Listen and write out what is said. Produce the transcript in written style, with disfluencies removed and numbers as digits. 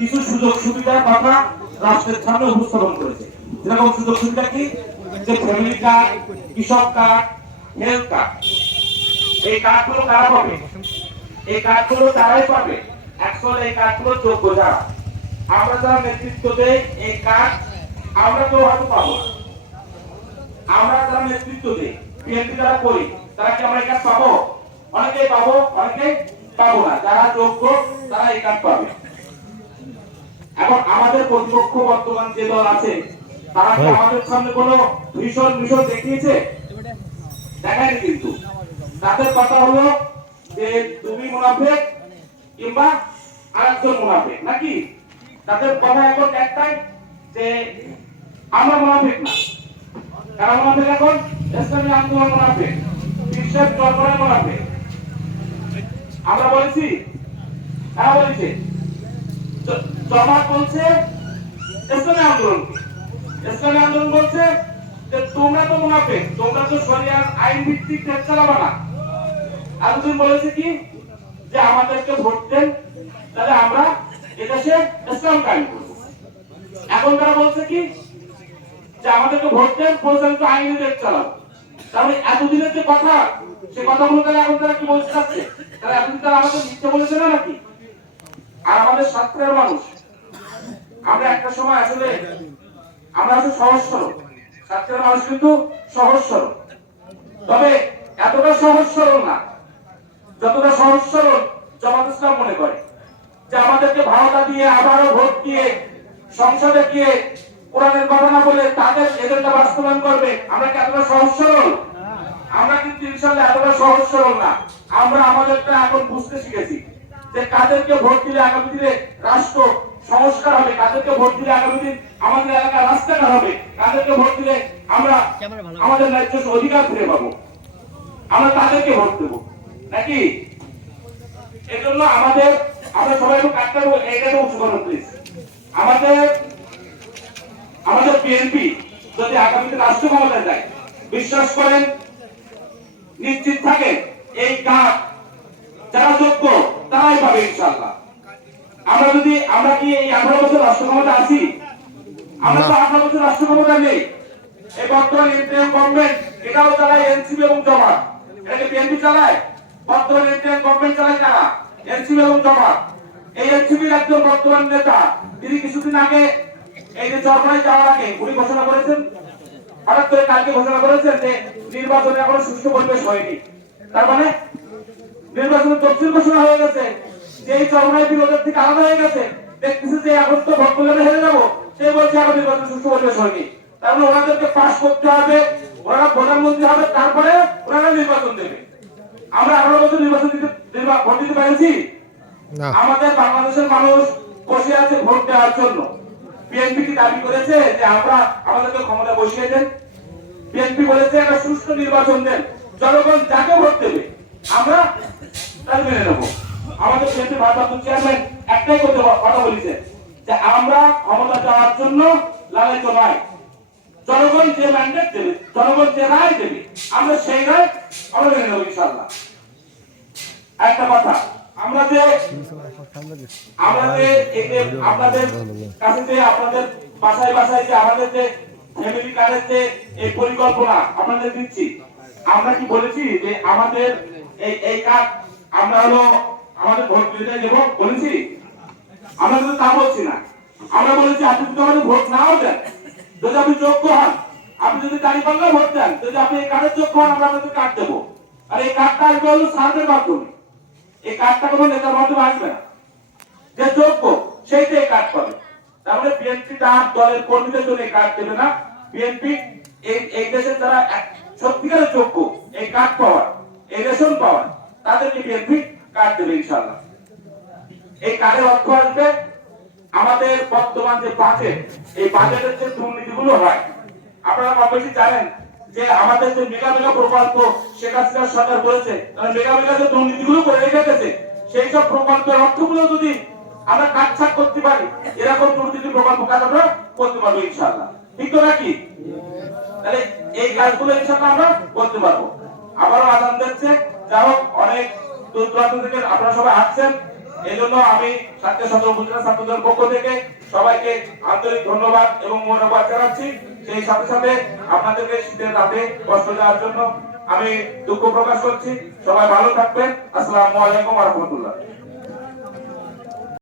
কিছু সুযোগ সুবিধার কথা রাষ্ট্রের সামনে উপস্থাপন করেছে। যেরকম সুযোগ সুবিধা কি, যে ফ্যামিলি কার্ড, কৃষক কার্ড, হেলথ কার্ড, এই কার্ডগুলো কারা পাবে? এই কার্ডগুলো তারাই পাবে অ্যাকচুয়ালি এই কার্ডগুলো যোগ্য যারা। আমরা যারা নেতৃত্ব দেই এই কার্ড আমরা কেউ হয়তো পাবো না। আমরা যারা নেতৃত্ব দিই, বিএনপি যারা করি, তারা কি আমরা এই কার্ড পাবো? অনেকেই পাবো, অনেকেই পাবো না। যারা যোগ্য তারা এই কার্ড পাবে। এখন আমাদের প্রতিপক্ষ বর্তমান যে দল আছে, তারা কি আমাদের সামনে কোনো ভীষণ ভীষণ দেখিয়েছে? দেখায়নি কিন্তু। তাদের কথা হলো যে তুমি মুনাফিক কিংবা আরেকজন মুনাফিক, নাকি? তাদের কথা এখন একটাই যে আমরা মুনাফিক না। কারা মুনাফিক এখন? ইসলামী আন্দোলন মুনাফিক, বিশ্বের চরমরাই মুনাফিক। আমরা বলেছি, তারা বলেছে, জামাত বলছে ইসলামী আন্দোলন, ইসলামী আন্দোলন বলছে যে তোমরা তো মুনাফিক, তোমরা তো শরিয়ার আইন ভিত্তিক দেশ চালাবা না। আর দুজন বলেছে কি, যে আমাদেরকে ভোট দেন, তাহলে আমরা এদেশে ইসলাম কায়েম করব। এখন তারা বলছে কি, যে আমাদেরকে ভোট দেন, পরিচালিত আইনে দেশ চালাবো। তাহলে এতদিনের যে কথা, সে কথাগুলো তাহলে এখন তারা কি বলতে চাচ্ছে? তাহলে এতদিন তারা আমাদের মিথ্যে বলেছে না নাকি? আর আমাদের ছাত্রের মানুষ, আমরা একটা সময় আসলে আমরা আসলে সহজ সরল, ছাত্রের মানুষ কিন্তু সহজ সরল, তবে এতটা সহজ সরল না যতটা সহজ সরল জামাত ইসলাম মনে করে। যে আমাদেরকে ভাড়া দিয়ে আবারও ভোট দিয়ে সংসদে গিয়ে কোরআনের কথা না বলে তাদের এজেন্ডা বাস্তবায়ন করবে। আমরা কি এতটা সহজ সরল? আমরা কিন্তু ইনশাআল্লাহ এতটা সহজ সরল না। আমরা আমাদেরটা এখন বুঝতে শিখেছি যে কাদেরকে ভোট দিলে আগামী দিনে রাষ্ট্র সংস্কার হবে, কাদেরকে ভোট দিলে আগামী দিন আমাদের এলাকার রাস্তাঘাট হবে, কাদেরকে ভোট দিলে আমরা আমাদের ন্যায্য অধিকার ফিরে পাবো, আমরা তাদেরকে ভোট দেবো, নাকি? এই জন্য আমরা সবাই একটু কাটতে এইটাকে উঁচু করুন প্লিজ। আমাদের বিএনপি যদি আগামীতে রাষ্ট্র ক্ষমতায় যায়, বিশ্বাস করেন, নিশ্চিত থাকেন, এই কাজ যারা যোগ্য তারাই পাবে ইনশাআল্লাহ। আমরা কি এই 18 বছর রাষ্ট্র ক্ষমতা আছি? আমরা তো 18 বছর রাষ্ট্র ক্ষমতা নেই। এই বর্তমান ইন্টারিম গভর্নমেন্ট, এটাও চালায় এনসিপি এবং জামাত। এটাকে বিএনপি চালায়? বর্তমান ইন্টারিম গভর্নমেন্ট চালায় কারা? এনসিপি এবং জামাত। এই এনসিপির একজন বর্তমান নেতা, তিনি কিছুদিন আগে এই যে চরমরাই যাওয়ার আগে উনি ঘোষণা করেছেন, হঠাৎ করে কালকে ঘোষণা করেছেন যে নির্বাচনে এখনো সুষ্ঠু পরিবেশ হয়নি। তার মানে নির্বাচনের তফসিল ঘোষণা হয়ে গেছে, যে এই চরমরাই বিরোধের থেকে আলাদা হয়ে গেছে। দেখতেছে যে এখন তো ভোট করলে হেরে যাবো, সে বলছে এখন নির্বাচন সুষ্ঠু পরিবেশ হয়নি। তার মানে ওনাদেরকে পাস করতে হবে, ওনারা প্রধানমন্ত্রী হবে, তারপরে ওনারা নির্বাচন দেবে। আমরা 18 বছর ভোট দিতে পেরেছি? আমাদের বাংলাদেশের মানুষ বসে আছে ভোট দেওয়ার জন্য। বিএনপি কি দাবি করেছে যে আমরা আমাদেরকে ক্ষমতা বসিয়ে দেন? বিএনপি বলেছে একটা সুষ্ঠু নির্বাচন দেন, জনগণ যাকে ভোট দেবে আমরা তার মেনে নেব। আমাদের বিএনপি ভারপ্রাপ্ত চেয়ারম্যান একটাই কথা বলেছে যে আমরা ক্ষমতা যাওয়ার জন্য লালায়িত নয়, জনগণ যে ম্যান্ডেট দেবে, জনগণ যে রায় দেবে, আমরা সেই রায় আমরা মেনে নেব ইনশাআল্লাহ। একটা কথা, আমরা যে আপনাদের কাছে যে আপনাদের বাসায় বাসায় যে আমাদের যে ফ্যামিলি কার্ডের যে এই পরিকল্পনা আপনাদের দিচ্ছি, আমরা কি বলেছি যে আমাদের এই কার্ড আমরা আমাদের ভোট দিতে দেব? বলেছি? আমরা কিন্তু তা বলছি না। আমরা বলেছি আপনি যদি আমাদের ভোট নাও দেন, যদি আপনি যোগ্য হন, আপনি যদি দাঁড়িপাল্লা ভোট দেন, যদি আপনি এই কার্ডের যোগ্য হন, আমরা আপনাদের কার্ড দেবো। আর এই কার্ডটা আসবে হলো সার্ভের মাধ্যমে। এই কার্ডটা কোনো নেতার মাধ্যমে আসবে না, যে যোগ্য সেইটা এই কার্ড পাবে। তাহলে বিএনপি তার দলের কর্মীদের জন্য এই কার্ড দেবে না। বিএনপি এই দেশের যারা সত্যিকারের যোগ্য এই কার্ড পাওয়ার, এই রেশন পাওয়ার, তাদেরকে বিএনপি কার্ড দেবে ইনশাআল্লাহ। এই কার্ডের অর্থ আসবে আমাদের বর্তমান যে বাজেট, এই বাজেটের যে দুর্নীতিগুলো হয়, আপনারা কম বেশি জানেন যে আমাদের যে মেগা মেগা প্রকল্প শেখ হাসিনা সরকার করেছে, মেগা মেগা যে দুর্নীতিগুলো করে রেখেছে, সেই সব প্রকল্পের অর্থগুলো যদি আমরা কাটছাট করতে পারি, এরকম দুর্নীতি প্রকল্প কাজ আমরা করতে পারবো ইনশাআল্লাহ। ঠিক তো নাকি? তাহলে এই কাজগুলো ইনশাআল্লাহ আমরা করতে পারবো। আবারও আজান দিচ্ছে, যাই হোক, অনেক দূর দূরান্ত থেকে আপনারা সবাই আসছেন, এই জন্য আমি সাতটা সদর উপজেলা ছাত্রদের পক্ষ থেকে সবাইকে আন্তরিক ধন্যবাদ এবং মোবারকবাদ জানাচ্ছি। সেই সাথে সাথে আপনাদেরকে শীতের রাতে কষ্ট দেওয়ার জন্য আমি দুঃখ প্রকাশ করছি। সবাই ভালো থাকবেন। আসসালামু আলাইকুম ওয়া রাহমাতুল্লাহ।